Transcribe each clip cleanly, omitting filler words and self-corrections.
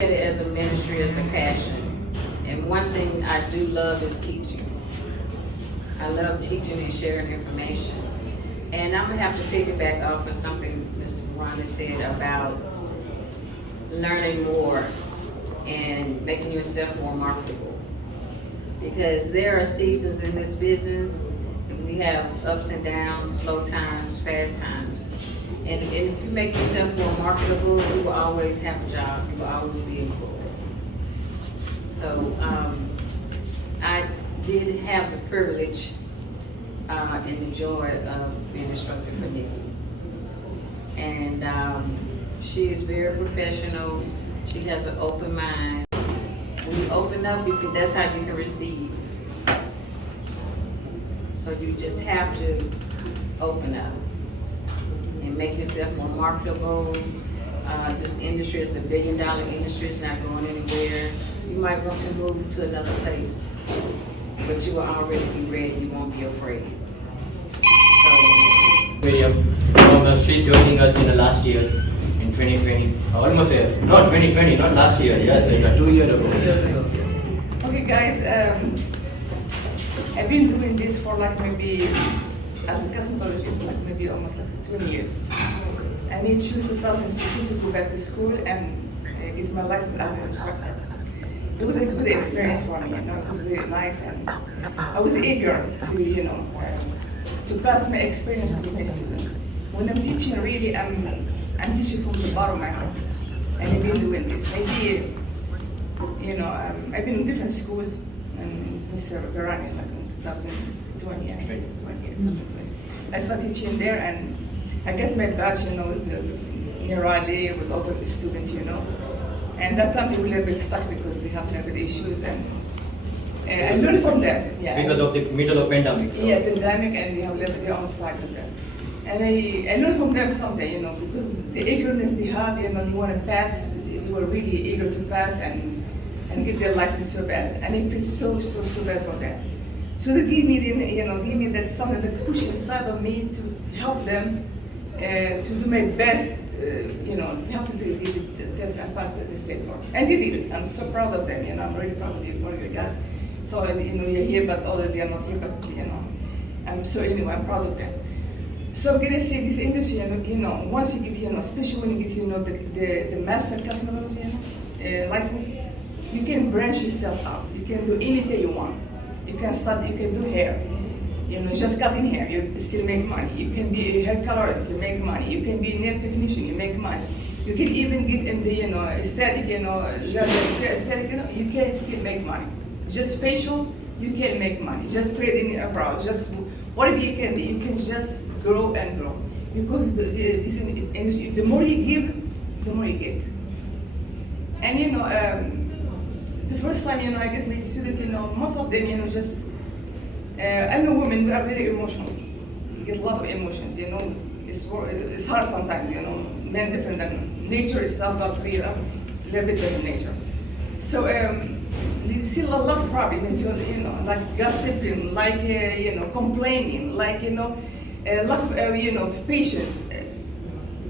It as a ministry, as a passion. And one thing I do love is teaching. I love teaching and sharing information. And I'm gonna have to piggyback off of something Mr. Virani said about learning more and making yourself more marketable. Because there are seasons in this business, and we have ups and downs, slow times, fast times. And if you make yourself more marketable, you will always have a job, you will always be employed. So I did have the privilege and the joy of being an instructor for Nikki. And she is very professional, she has an open mind. When you open up, that's how you can receive. So you just have to open up and make yourself more marketable. This industry is $1 billion industry, it's not going anywhere. You might want to move to another place, but you will already be ready, you won't be afraid. So, Miriam, from Street joining us in the last year, in 2020, almost here, not 2020, not last year, yes, like 2 years ago. Okay guys, I've been doing this for like maybe, as a cosmetologist, like maybe almost like 20 years. I need to choose 2016 to go back to school and get my license as an instructor. It was a good experience for me, it was really nice, and I was eager to, to pass my experience to my students. When I'm teaching, really, I'm teaching from the bottom of my heart, and I've been doing this. Maybe, I've been in different schools, and Mr. Virani, like in 2020, I think, 2020. I started teaching there, and I get my badge, with near Raleigh, with other students, and that time they were a little bit stuck because they have a little bit issues, and I learned from that. Yeah. Because of the middle of pandemic. So. Yeah, pandemic, and they have a little bit their own struggle there. And I learned from them something, because the eagerness they had, they want to pass, they were really eager to pass and get their license so bad, and I feel so bad for that. So they give me, give me that something that push inside of me to help them, to do my best, to help them to give the test and pass the state board. And they did it. I'm so proud of them. I'm really proud of you, one of you guys. So you're here, but others they are not here. But I'm I'm proud of them. So I'm gonna say this industry, once you get, especially when you get, the master cosmetology, license, you can branch yourself out. You can do anything you want. You can start. You can do hair. Just cutting hair, you still make money. You can be a hair colorist, you make money. You can be a nail technician, you make money. You can even get in the, aesthetic, aesthetic, you can still make money. Just facial, you can make money. Just trading a brow, just whatever you can do, you can just grow and grow. Because this industry, the more you give, the more you get. And the first time, I get my students, most of them, just, I'm a woman, we are very emotional. You get a lot of emotions, it's hard sometimes, men different than nature itself, not create us, a little bit different nature. So we see a lot of problems, like gossiping, like, complaining, like, a lot of patience.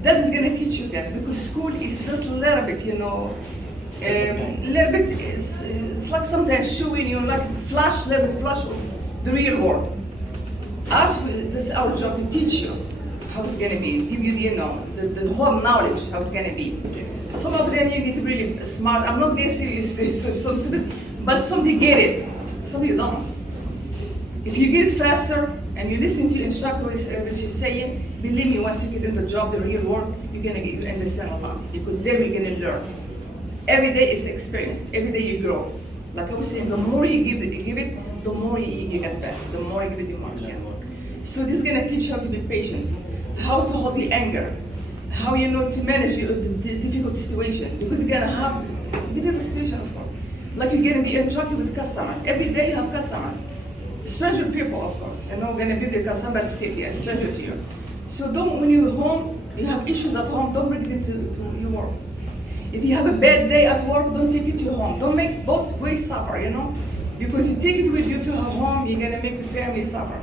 That is gonna teach you guys, because school is just a little bit, little bit, it's like sometimes showing you, like flash, little bit flash the real world. This is our job to teach you how it's gonna be, give you the whole knowledge how it's gonna be. Some of them you get really smart. I'm not gonna say you some stupid, but some they get it, some you don't. If you get faster and you listen to your instructor what she's saying, believe me, once you get in the job, the real world, you understand a lot, because then we're gonna learn. Every day is experience. Every day you grow. Like I was saying, the more you give it, the more you get back. The more you give it, the more you get. So this is gonna teach you how to be patient, how to hold the anger, how to manage the difficult situations, because you're gonna have difficult situations, of course. Like you're gonna be interacting with customers. Every day you have customers. Stranger people, of course. You're not gonna be the customer, but still, yeah, stranger to you. So when you're home, you have issues at home, don't bring it to your work. If you have a bad day at work, don't take it to home. Don't make both ways suffer, because you take it with you to home, you're gonna make your family suffer.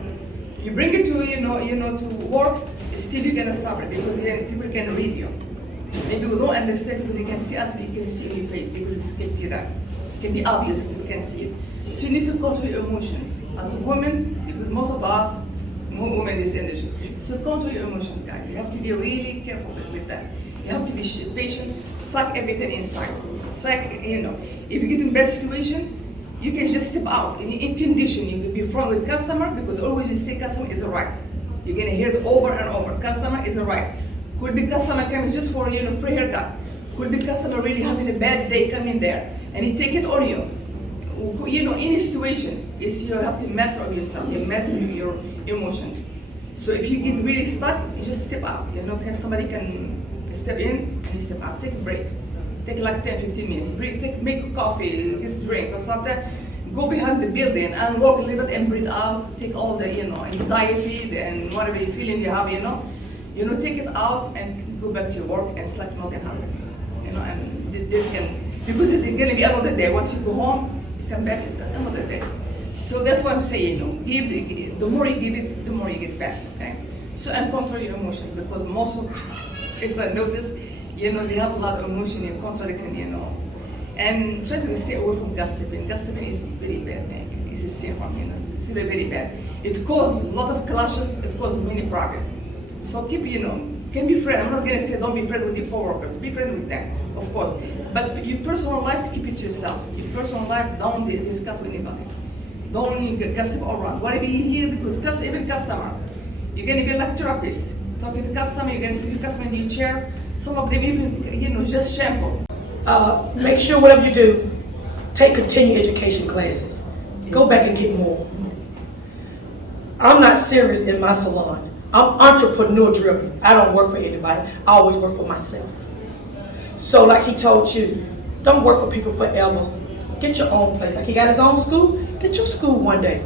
You bring it to to work, still you're gonna suffer, because then people can read you. Maybe we don't understand because they can see us, we can see your face, people can see that. It can be obvious, people can see it. So you need to control your emotions. As a woman, because most of us, more women in this industry, so control your emotions, guys. You have to be really careful with that. You have to be patient, suck everything inside. Suck, you know, if you get in bad situation, you can just step out. In condition, you can be front with customer because always you say customer is right. You're gonna hear it over and over. Customer is right. Could be customer coming just for free haircut. Could be customer really having a bad day coming there and he take it on you. Any situation is you have to mess up yourself. You mess with your emotions. So if you get really stuck, you just step out. Somebody can step in and you step out. Take a break. Take like 10-15 minutes. Break, make a coffee, get a drink or something. Go behind the building and walk a little bit and breathe out. Take all the anxiety and whatever you feeling you have, take it out and go back to your work and it's like nothing happened. And they can, because it's gonna be another day. Once you go home, you come back, it's another day. So that's what I'm saying. The more you give it, the more you get back. Okay. So and control your emotions because most of kids I notice, they have a lot of emotion in contradiction, and try to stay away from gossiping. Gossiping is a very bad thing. It's a sin from it's very, very bad. It causes a lot of clashes. It causes many problems. So keep, can be friends. I'm not gonna say don't be friends with your coworkers. Be friends with them, of course. But your personal life, keep it to yourself. Your personal life, don't discuss with anybody. Don't gossip around. Whatever you hear, because even customer, you're gonna be like therapist. Talking to customer, you're gonna see the customer in your chair. Some of them even, just shampoo. Make sure whatever you do, take continuing education classes. Go back and get more. I'm not serious in my salon. I'm entrepreneur driven. I don't work for anybody. I always work for myself. So like he told you, don't work for people forever. Get your own place. Like he got his own school, get your school one day.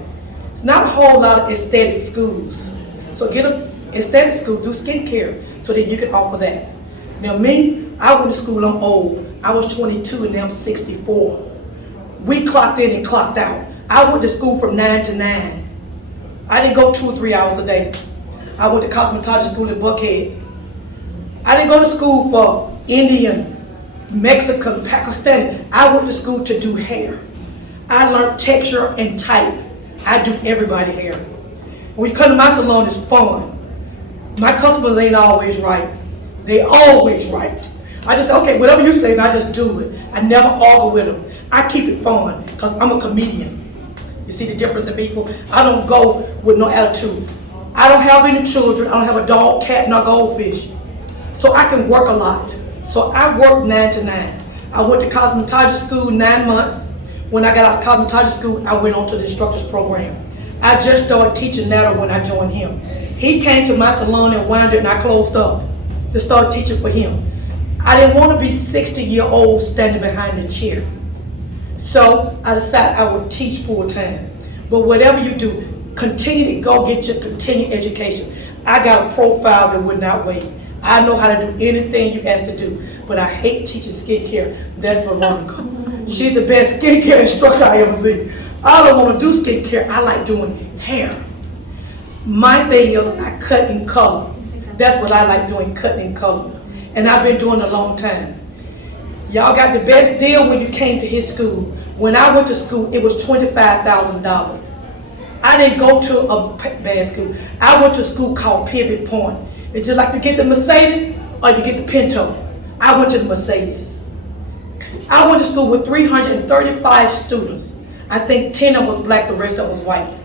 It's not a whole lot of aesthetic schools. So get an aesthetic school, do skincare, so that you can offer that. Now me, I went to school, I'm old. I was 22 and now I'm 64. We clocked in and clocked out. I went to school from 9 to 9. I didn't go 2 or 3 hours a day. I went to cosmetology school in Buckhead. I didn't go to school for Indian, Mexican, Pakistani. I went to school to do hair. I learned texture and type. I do everybody's hair. When you come to my salon, it's fun. My customers ain't always right. They always right. I just say, okay, whatever you say, and I just do it. I never argue with them. I keep it fun, because I'm a comedian. You see the difference in people? I don't go with no attitude. I don't have any children. I don't have a dog, cat, nor goldfish. So I can work a lot. So I work 9 to 9. I went to cosmetology school 9 months. When I got out of cosmetology school, I went on to the instructor's program. I just started teaching now when I joined him. He came to my salon and wound it and I closed up to start teaching for him. I didn't want to be 60-year-old standing behind the chair. So I decided I would teach full time. But whatever you do, continue to go get your continuing education. I got a profile that would not wait. I know how to do anything you ask to do, but I hate teaching skincare. That's Veronica. She's the best skincare instructor I ever seen. I don't want to do skincare. I like doing hair. My thing is I cut in color. That's what I like doing, cutting in color. And I've been doing it a long time. Y'all got the best deal when you came to his school. When I went to school, it was $25,000. I didn't go to a bad school. I went to a school called Pivot Point. It's just like you get the Mercedes or you get the Pinto. I went to the Mercedes. I went to school with 335 students. I think 10 of them was black, the rest of them was white.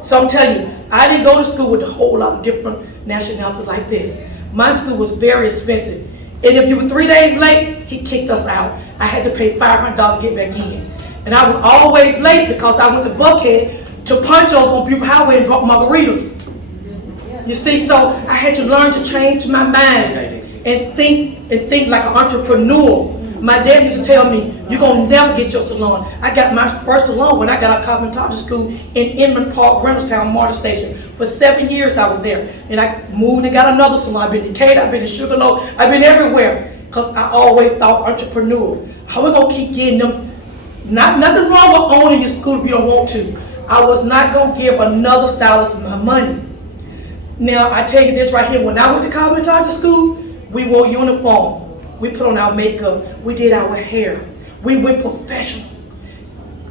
So I'm telling you, I didn't go to school with a whole lot of different nationalities like this. My school was very expensive. And if you were 3 days late, he kicked us out. I had to pay $500 to get back in. And I was always late because I went to Buckhead to Poncho's on Beaufort Highway and drop margaritas. You see, so I had to learn to change my mind and think like an entrepreneur. My dad used to tell me, you're gonna never get your salon. I got my first salon when I got out of cosmetology school in Inman Park, Reynoldstown, Martyr Station. For 7 years I was there. And I moved and got another salon. I've been in Decatur, I've been in Sugarloaf, I've been everywhere. Because I always thought entrepreneur. How we gonna keep getting them? Nothing wrong with owning your school if you don't want to. I was not gonna give another stylist my money. Now I tell you this right here, when I went to cosmetology school, We wore uniform. We put on our makeup. We did our hair. We went professional.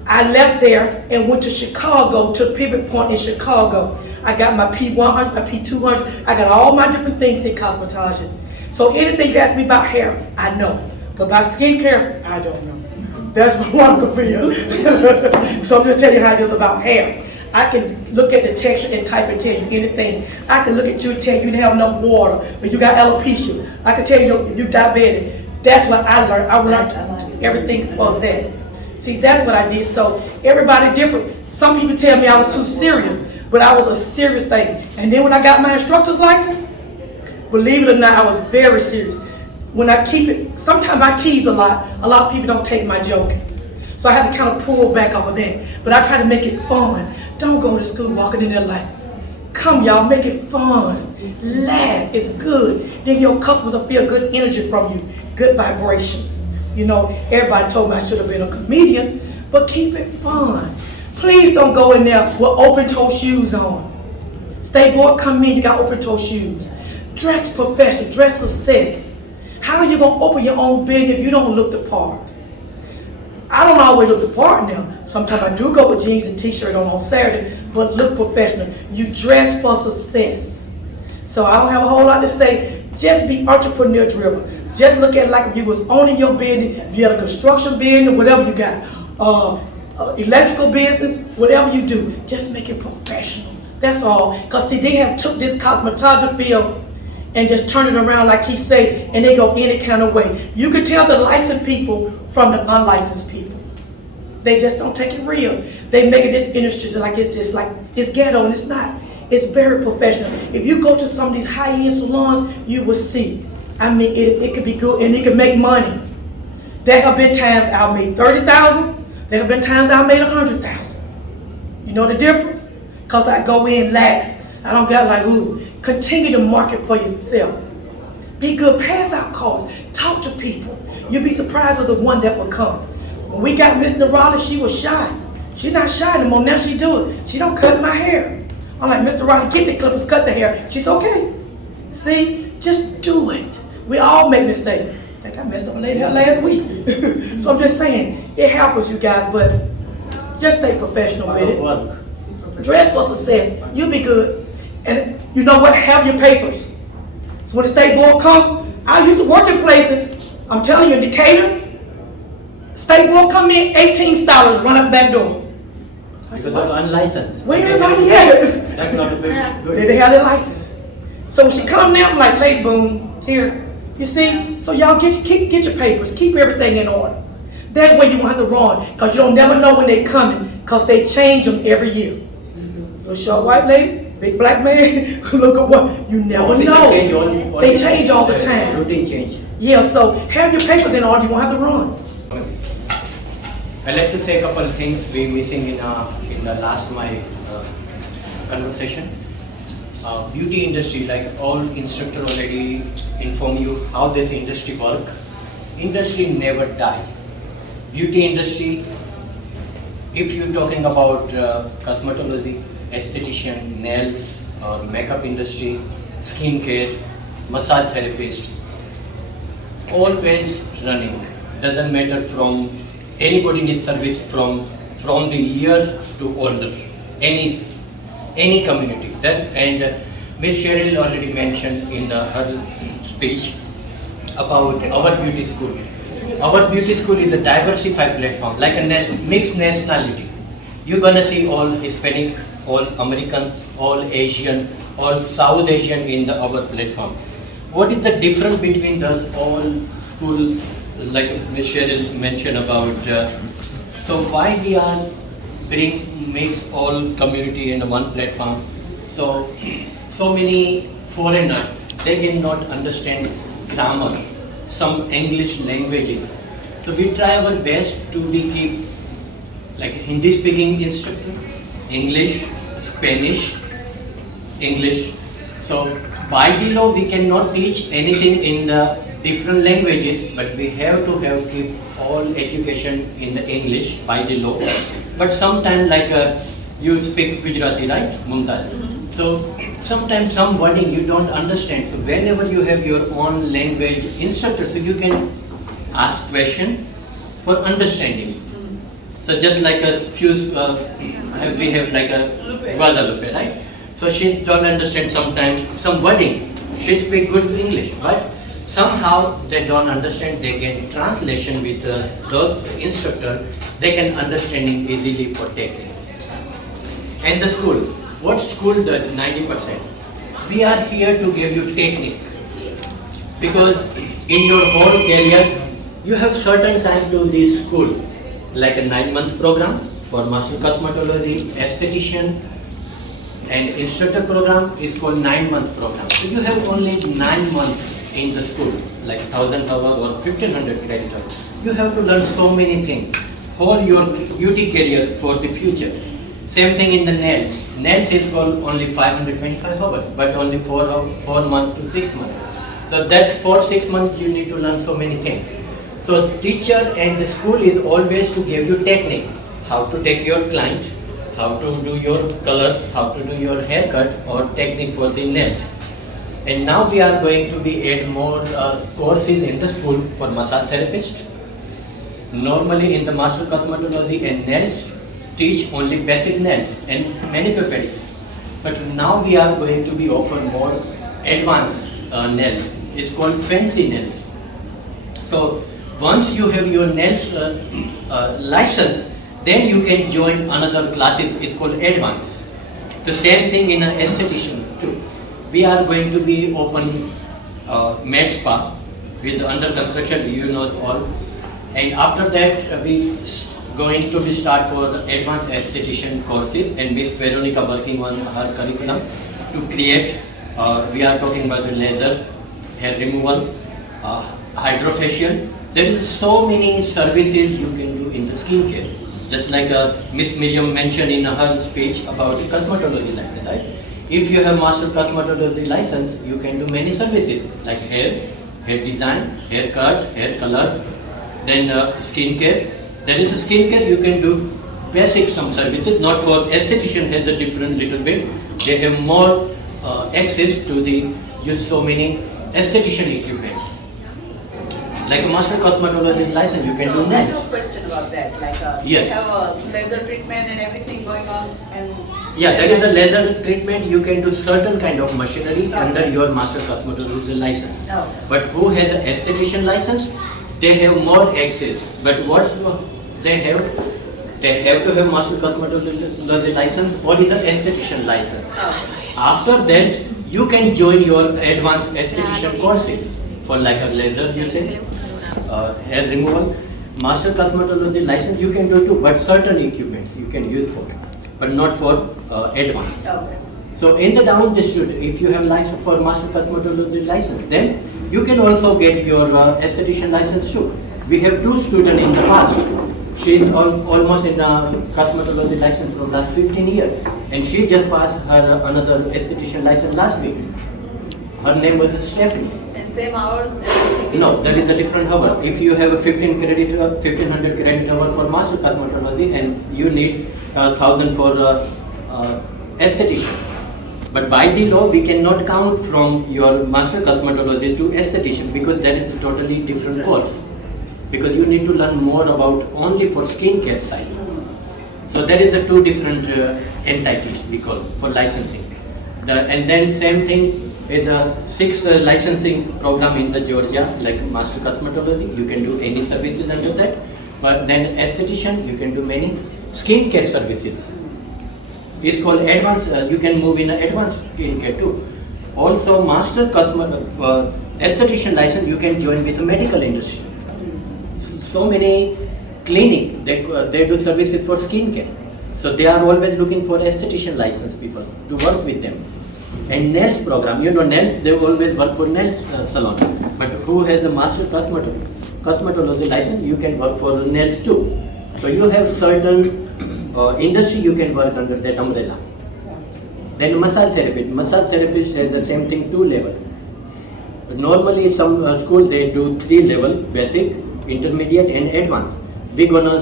I left there and went to Chicago, to Pivot Point in Chicago. I got my P100, my P200. I got all my different things in cosmetology. So anything you ask me about hair, I know. But about skincare, I don't know. That's what I'm confused. So I'm just telling you how it is about hair. I can look at the texture and type and tell you anything. I can look at you and tell you have enough water, or you got alopecia. I can tell you if you diabetic. That's what I learned. I learned everything for that. See, that's what I did. So everybody different. Some people tell me I was too serious, but I was a serious thing. And then when I got my instructor's license, believe it or not, I was very serious. When I keep it, sometimes I tease a lot of people don't take my joke. So I have to kind of pull back off of that. But I try to make it fun. Don't go to school walking in there like, come y'all, make it fun. Laugh, it's good. Then your customers will feel good energy from you, good vibrations. You know, everybody told me I should have been a comedian, but keep it fun. Please don't go in there with open-toe shoes on. Stay boy, come in, you got open-toe shoes. Dress professional, dress success. How are you gonna open your own business if you don't look the part? I don't always look the part now. Sometimes I do go with jeans and t-shirt on Saturday, but look professional. You dress for success. So I don't have a whole lot to say. Just be entrepreneur driven. Just look at it like if you was owning your business, if you had a construction business, whatever you got, electrical business, whatever you do, just make it professional. That's all. Because see, they have took this cosmetology field and just turn it around like he say, and they go any kind of way. You can tell the licensed people from the unlicensed people. They just don't take it real. They make it this industry like it's just like, it's ghetto, and it's not. It's very professional. If you go to some of these high-end salons, you will see. I mean, it could be good, and it can make money. There have been times I made $30,000. There have been times I made $100,000. You know the difference? Because I go in lax. I don't got like, ooh. Continue to market for yourself. Be good, pass out cards, talk to people. You'll be surprised of the one that will come. When we got Miss Raleigh, she was shy. She's not shy anymore, now she do it. She don't cut my hair. I'm like, Mr. Raleigh, get the clippers, cut the hair. She's okay. See, just do it. We all make mistakes. I think I messed up a lady last week. So I'm just saying, it happens, you guys, but just stay professional with it. Dress for success, you'll be good. And you know what? Have your papers. So when the state board come, I used to work in places. I'm telling you, in Decatur, state board come in, 18 stylers run up that door. Because they're unlicensed. Where everybody at? That's not a big good. They have their license. So when she come now, I'm like, lady boom, here. You see? So y'all get your papers, keep everything in order. That way you won't have to run, because you don't never know when they're coming, because they change them every year. Little short white lady, big black man, look at what, you never know. They change all the time. Routine change. Yeah, so have your papers in order, you won't have to run. I'd like to say a couple of things we missing in the last my conversation. Beauty industry, like all instructor already inform you how this industry work. Industry never die. Beauty industry, if you're talking about cosmetology, esthetician, nails, or makeup industry, skincare, massage therapist, always running. Doesn't matter from anybody needs service from the year to older, any community. And Ms. Cheryl already mentioned in her speech about our beauty school. Our beauty school is a diversified platform, like a mixed nationality. You're gonna see all Hispanic, all American, all Asian, all South Asian in our platform. What is the difference between those all school, like Ms. Cheryl mentioned about, so why we are mix all community in one platform? So many foreigners, they cannot understand grammar, some English languages. So we try our best to keep like Hindi speaking instructor, English, Spanish, English. So by the law we cannot teach anything in the different languages, but we have to keep all education in the English by the law. But sometimes like you speak Gujarati, right, Mumtaz? So sometimes some wording you don't understand. So whenever you have your own language instructor, so you can ask question for understanding. So just like a few, we have like a Guadalupe, right? So she don't understand sometimes some wording. She speak good English, but somehow they don't understand. They get translation with those instructor. They can understanding easily for taking. And the school, what school does 90%? We are here to give you technique, because in your whole career you have certain time to this school, like a 9-month program for master cosmetology, esthetician, and instructor program is called 9-month program. So you have only 9 months in the school, like 1,000 hours or 1,500 credit hours. You have to learn so many things, whole your beauty career for the future. Same thing in the nails. Nails is called only 525 hours, but only 4 months to 6 months. So that's for 6 months you need to learn so many things. So teacher and the school is always to give you technique, how to take your client, how to do your color, how to do your haircut, or technique for the nails. And now we are going to be add more courses in the school for massage therapist. Normally in the master cosmetology and nails, teach only basic nails and manicure pedicure. But now we are going to be offer more advanced nails. It's called fancy nails. So once you have your nails license, then you can join another classes. It's called advanced. The same thing in an esthetician too. We are going to be open med spa, which is under construction. You know all. And after that, we going to be start for advanced esthetician courses, and Miss Veronica working on her curriculum to create. We are talking about the laser, hair removal, hydrofacial. There is so many services you can do in the skincare. Just like Miss Miriam mentioned in her speech about the cosmetology license, right? If you have master cosmetology license, you can do many services like hair design, hair cut, hair color, then skincare. There is a skincare you can do basic some services, not for esthetician has a different little bit. They have more access to the use so many esthetician equipments. Like a master cosmetologist license, you can do I have nails. a question about that. Like, Yes. they have a laser treatment and everything going on, and Yeah, that is a laser treatment. You can do certain kind of machinery Okay. under your master cosmetologist license. Oh. But who has an esthetician license, they have more access. But what they have to have master cosmetologist license or either esthetician license. Oh. After that, you can join your advanced esthetician courses for like a laser using, hair removal. Master cosmetology license you can do too, but certain equipments you can use for it, but not for advanced. Okay. So in the down district, if you have license for master cosmetology license, then you can also get your esthetician license too. We have 2 students in the past. She is almost in cosmetology license from last 15 years, and she just passed her another esthetician license last week. Her name was Stephanie. And same hours? everything? No, there is a different hour. If you have a 1500 credit hour for master cosmetology, and you need 1,000 for esthetician. But by the law, we cannot count from your master cosmetologist to esthetician, because that is a totally different course. Because you need to learn more about only for skincare side. So there is a 2 different entities we call for licensing. And then same thing is a 6 licensing program in the Georgia, like master cosmetology. You can do any services under that. But then esthetician, you can do many skincare services. It's called advanced. You can move in advanced skincare too. Also, master esthetician license you can join with the medical industry. So many clinics they do services for skincare. So they are always looking for esthetician license people to work with them. And nails program, nails, they always work for nails salon. But who has a master cosmetology license, you can work for nails too. So you have certain industry you can work under that umbrella. Then massage therapist has the same thing, 2 level. But normally some school they do 3 level, basic, intermediate and advanced. We're gonna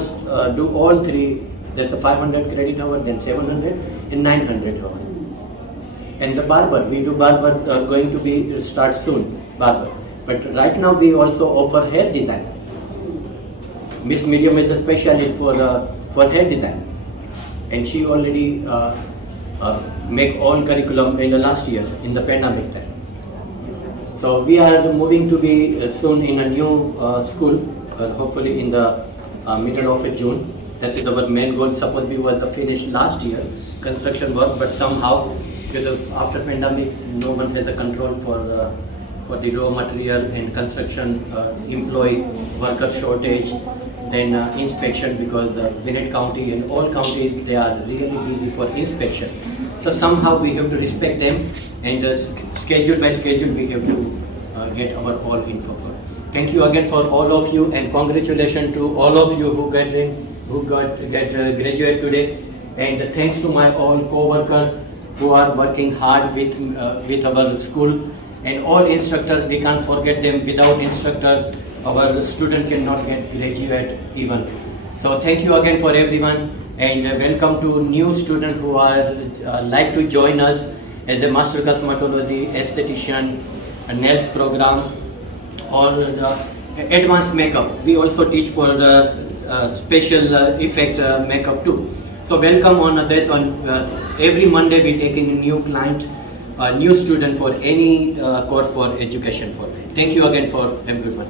do all 3. There's a 500 credit hour, then 700 and 900 hour. And the barber, we do barber going to be start soon, barber. But right now we also offer hair design. Miss Miriam is a specialist for hair design, and she already make all curriculum in the last year in the pandemic time. So we are moving to be soon in a new school, hopefully in the middle of June. That is our main goal. Suppose we was finished last year construction work, but somehow because after pandemic, no one has a control for the raw material and construction employee worker shortage. Then inspection, because Gwinnett County and all counties, they are really busy for inspection. So somehow we have to respect them, and schedule by schedule we have to get our all info. Thank you again for all of you, and congratulations to all of you who graduate today. And thanks to my all co-workers who are working hard with our school, and all instructors. We can't forget them. Without instructor, our student cannot get graduate even. So thank you again for everyone, and welcome to new students who are like to join us as a Master Cosmetology, Esthetician, a nails program, or advanced makeup. We also teach for special effect makeup too. So welcome on this. Every Monday we taking a new client, a new student for any course for education. Thank you again for everyone.